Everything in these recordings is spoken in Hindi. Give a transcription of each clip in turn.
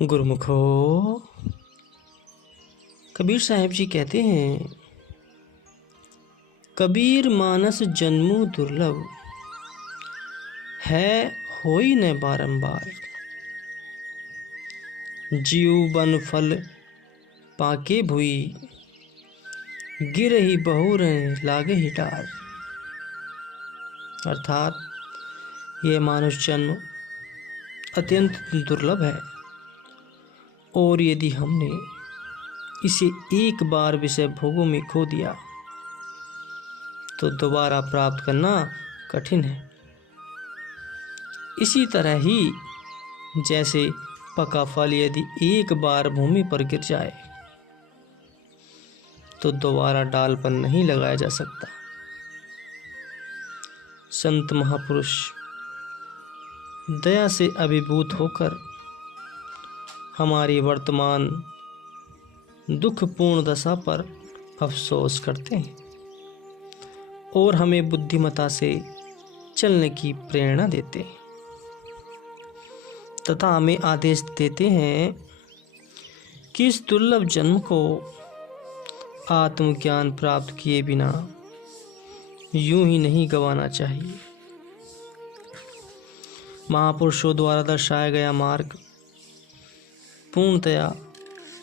गुरुमुखो, कबीर साहब जी कहते हैं, कबीर मानस जन्मों दुर्लभ है होई न बारंबार। जीव बन फल पाके भुई गिरहि बहुर लागे ही डार। अर्थात ये मानुष जन्म अत्यंत दुर्लभ है और यदि हमने इसे एक बार विषय भोगों में खो दिया तो दोबारा प्राप्त करना कठिन है। इसी तरह ही जैसे पका फल यदि एक बार भूमि पर गिर जाए तो दोबारा डाल पर नहीं लगाया जा सकता। संत महापुरुष दया से अभिभूत होकर हमारी वर्तमान दुखपूर्ण दशा पर अफसोस करते हैं और हमें बुद्धिमता से चलने की प्रेरणा देते हैं तथा हमें आदेश देते हैं कि इस दुर्लभ जन्म को आत्मज्ञान प्राप्त किए बिना यूं ही नहीं गंवाना चाहिए। महापुरुषों द्वारा दर्शाया गया मार्ग पूर्णतया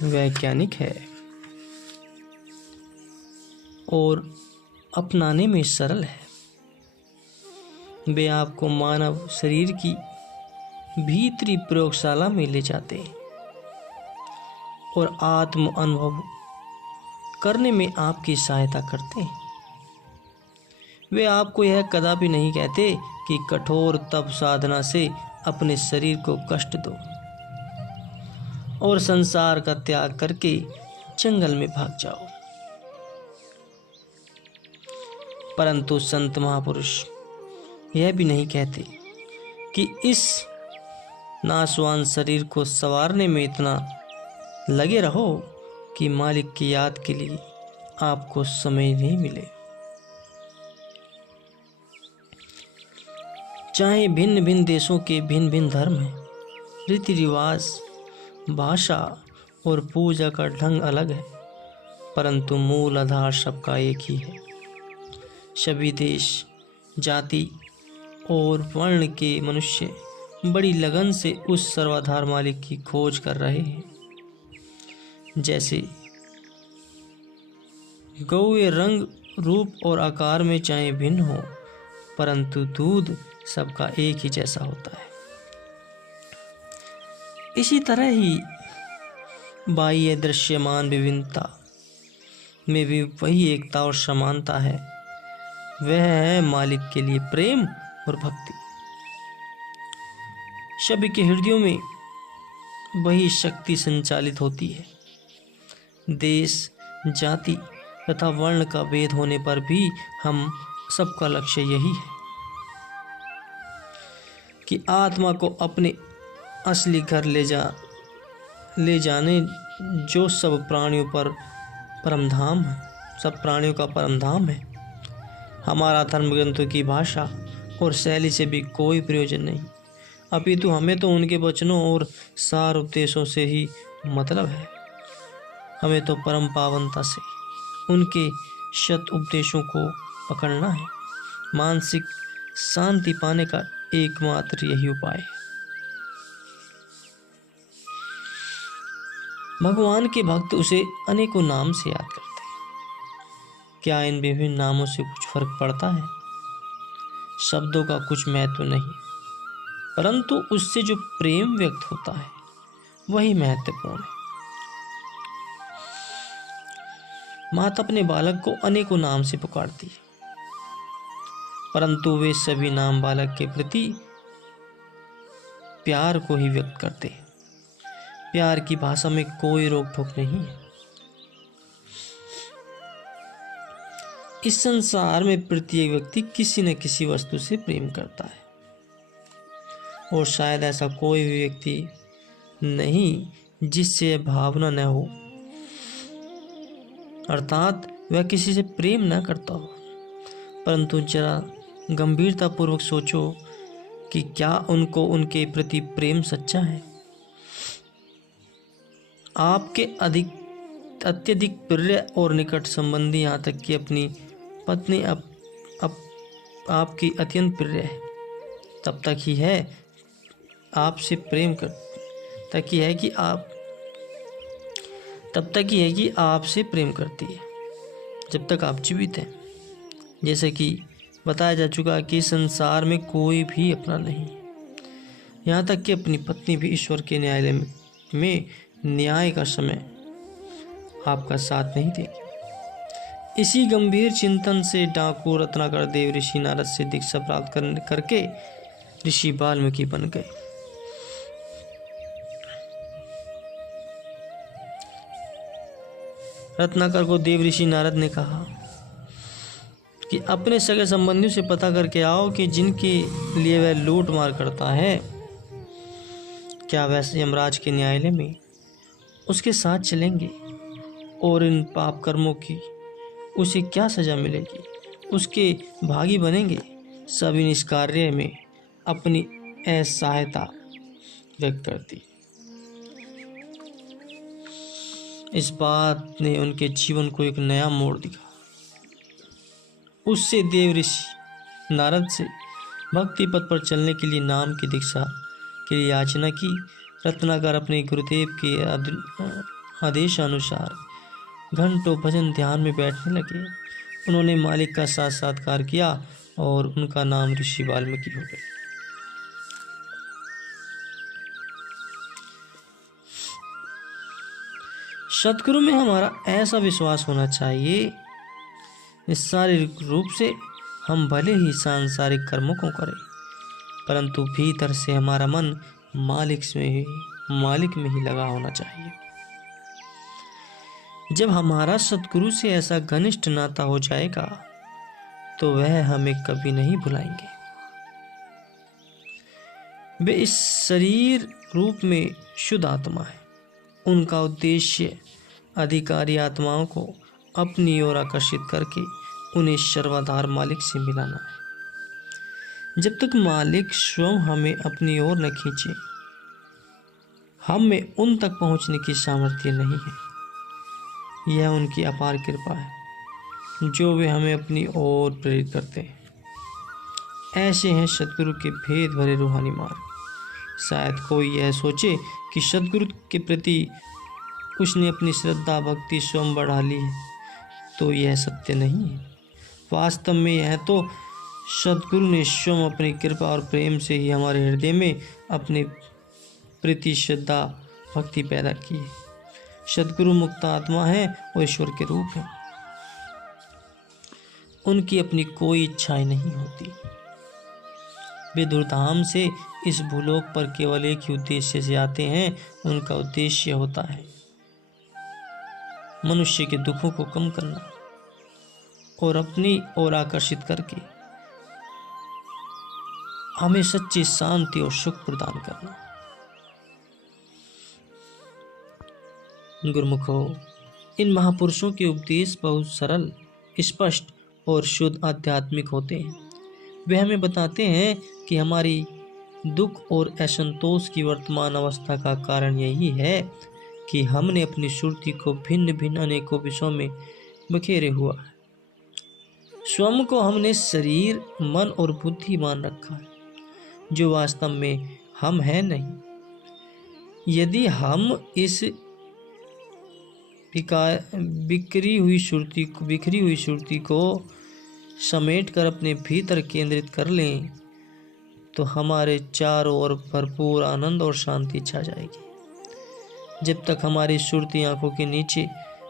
वैज्ञानिक है और अपनाने में सरल है। वे आपको मानव शरीर की भीतरी प्रयोगशाला में ले जाते हैं और आत्म अनुभव करने में आपकी सहायता करते हैं। वे आपको यह कदापि नहीं कहते कि कठोर तप साधना से अपने शरीर को कष्ट दो और संसार का त्याग करके जंगल में भाग जाओ, परंतु संत महापुरुष यह भी नहीं कहते कि इस नाशवान शरीर को संवारने में इतना लगे रहो कि मालिक की याद के लिए आपको समय नहीं मिले। चाहे भिन्न भिन्न देशों के भिन्न भिन्न धर्म हैं, रीति रिवाज, भाषा और पूजा का ढंग अलग है, परंतु मूल आधार सबका एक ही है। सभी देश, जाति और वर्ण के मनुष्य बड़ी लगन से उस सर्वाधार मालिक की खोज कर रहे हैं। जैसे गौए रंग, रूप और आकार में चाहे भिन्न हो, परंतु दूध सबका एक ही जैसा होता है। इसी तरह ही बाह्य दृश्यमान विभिन्नता में भी वही एकता और समानता है। वह है मालिक के लिए प्रेम और भक्ति। सभी के हृदयों में वही शक्ति संचालित होती है। देश, जाति तथा वर्ण का भेद होने पर भी हम सबका लक्ष्य यही है कि आत्मा को अपने असली घर ले जाने जो सब प्राणियों का परम धाम है। हमारा धर्म ग्रंथों की भाषा और शैली से भी कोई प्रयोजन नहीं, अपितु हमें तो उनके वचनों और सार उपदेशों से ही मतलब है। हमें तो परम पावनता से उनके शत उपदेशों को पकड़ना है। मानसिक शांति पाने का एकमात्र यही उपाय है। भगवान के भक्त उसे अनेकों नाम से याद करते हैं। क्या इन विभिन्न नामों से कुछ फर्क पड़ता है? शब्दों का कुछ महत्व नहीं, परंतु उससे जो प्रेम व्यक्त होता है वही महत्वपूर्ण है। माता अपने बालक को अनेकों नाम से पुकारती है, परंतु वे सभी नाम बालक के प्रति प्यार को ही व्यक्त करते हैं। प्यार की भाषा में कोई रोक टोक नहीं है। इस संसार में प्रत्येक व्यक्ति किसी न किसी वस्तु से प्रेम करता है और शायद ऐसा कोई भी व्यक्ति नहीं जिससे यह भावना न हो, अर्थात वह किसी से प्रेम न करता हो। परंतु जरा गंभीरतापूर्वक सोचो कि क्या उनको उनके प्रति प्रेम सच्चा है? आपके अत्यधिक प्रिय और निकट संबंधी, यहाँ तक कि अपनी पत्नी अब आपकी अत्यंत प्रिय है, तब तक ही है आपसे प्रेम कर तक ही है कि आपसे प्रेम करती है जब तक आप जीवित हैं। जैसे कि बताया जा चुका कि संसार में कोई भी अपना नहीं, यहाँ तक कि अपनी पत्नी भी ईश्वर के न्यायालय में न्याय का समय आपका साथ नहीं देगी। इसी गंभीर चिंतन से डाकू रत्नाकर देव ऋषि नारद से दीक्षा प्राप्त करके ऋषि वाल्मीकि बन गए। रत्नाकर को देव ऋषि नारद ने कहा कि अपने सगे संबंधियों से पता करके आओ कि जिनके लिए वह लूट मार करता है, क्या वैसे यमराज के न्यायालय में उसके साथ चलेंगे और इन पाप कर्मों की उसे क्या सजा मिलेगी, उसके भागी बनेंगे। सभी इस कार्य में अपनी असहायता व्यक्त करती। इस बात ने उनके जीवन को एक नया मोड़ दिखा। उससे देव ऋषि नारद से भक्ति पथ पर चलने के लिए नाम की दीक्षा के लिए याचना की। रत्नाकर अपने गुरुदेव के आदेशानुसार घंटों भजन ध्यान में बैठने लगे। उन्होंने मालिक का साक्षात्कार किया और उनका नाम ऋषि वाल्मीकि हो गया। सतगुरु में हमारा ऐसा विश्वास होना चाहिए, शारीरिक रूप से हम भले ही सांसारिक कर्मों को करें, परंतु भीतर से हमारा मन मालिक में ही लगा होना चाहिए। जब हमारा सतगुरु से ऐसा घनिष्ठ नाता हो जाएगा तो वह हमें कभी नहीं भुलाएंगे। वे इस शरीर रूप में शुद्ध आत्मा है। उनका उद्देश्य अधिकारी आत्माओं को अपनी ओर आकर्षित करके उन्हें सर्वाधार मालिक से मिलाना है। जब तक मालिक स्वयं हमें अपनी ओर न खींचे, हम में उन तक पहुंचने की सामर्थ्य नहीं है। यह उनकी अपार कृपा है जो वे हमें अपनी ओर प्रेरित करते हैं। ऐसे हैं सतगुरु के भेद भरे रूहानी मार्ग। शायद कोई यह सोचे कि सतगुरु के प्रति उसने अपनी श्रद्धा भक्ति स्वयं बढ़ा ली है, तो यह सत्य नहीं है। वास्तव में यह तो सतगुरु ने स्वयं अपनी कृपा और प्रेम से ही हमारे हृदय में अपने प्रति श्रद्धा भक्ति पैदा की है। सतगुरु मुक्त आत्मा है और ईश्वर के रूप है। उनकी अपनी कोई इच्छाएं नहीं होती। वे धूमधाम से इस भूलोक पर केवल एक ही उद्देश्य से आते हैं। उनका उद्देश्य होता है मनुष्य के दुखों को कम करना और अपनी ओर आकर्षित करके हमें सच्ची शांति और सुख प्रदान करना। गुरुमुखो, इन महापुरुषों के उपदेश बहुत सरल, स्पष्ट और शुद्ध आध्यात्मिक होते हैं। वे हमें बताते हैं कि हमारी दुख और असंतोष की वर्तमान अवस्था का कारण यही है कि हमने अपनी सुरती को भिन्न भिन्न अनेकों विषयों में बखेरे हुआ है। स्वयं को हमने शरीर, मन और बुद्धि मान रखा है, जो वास्तव में हम हैं नहीं। यदि हम इस बिखरी हुई सुरती को समेट कर अपने भीतर केंद्रित कर लें तो हमारे चारों ओर भरपूर आनंद और शांति छा जाएगी। जब तक हमारी सुरती आंखों के नीचे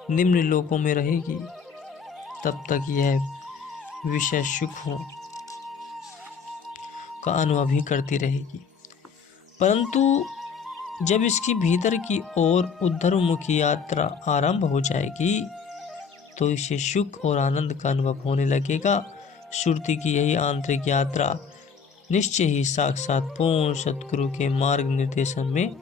निम्न लोकों में रहेगी, तब तक यह विषय सुखों का अनुभव ही करती रहेगी। परंतु जब इसकी भीतर की ओर उद्धरमुखी यात्रा आरंभ हो जाएगी तो इसे सुख और आनंद का अनुभव होने लगेगा। सुरती की यही आंतरिक यात्रा निश्चय ही साक्षात पूर्ण सतगुरु के मार्ग निर्देशन में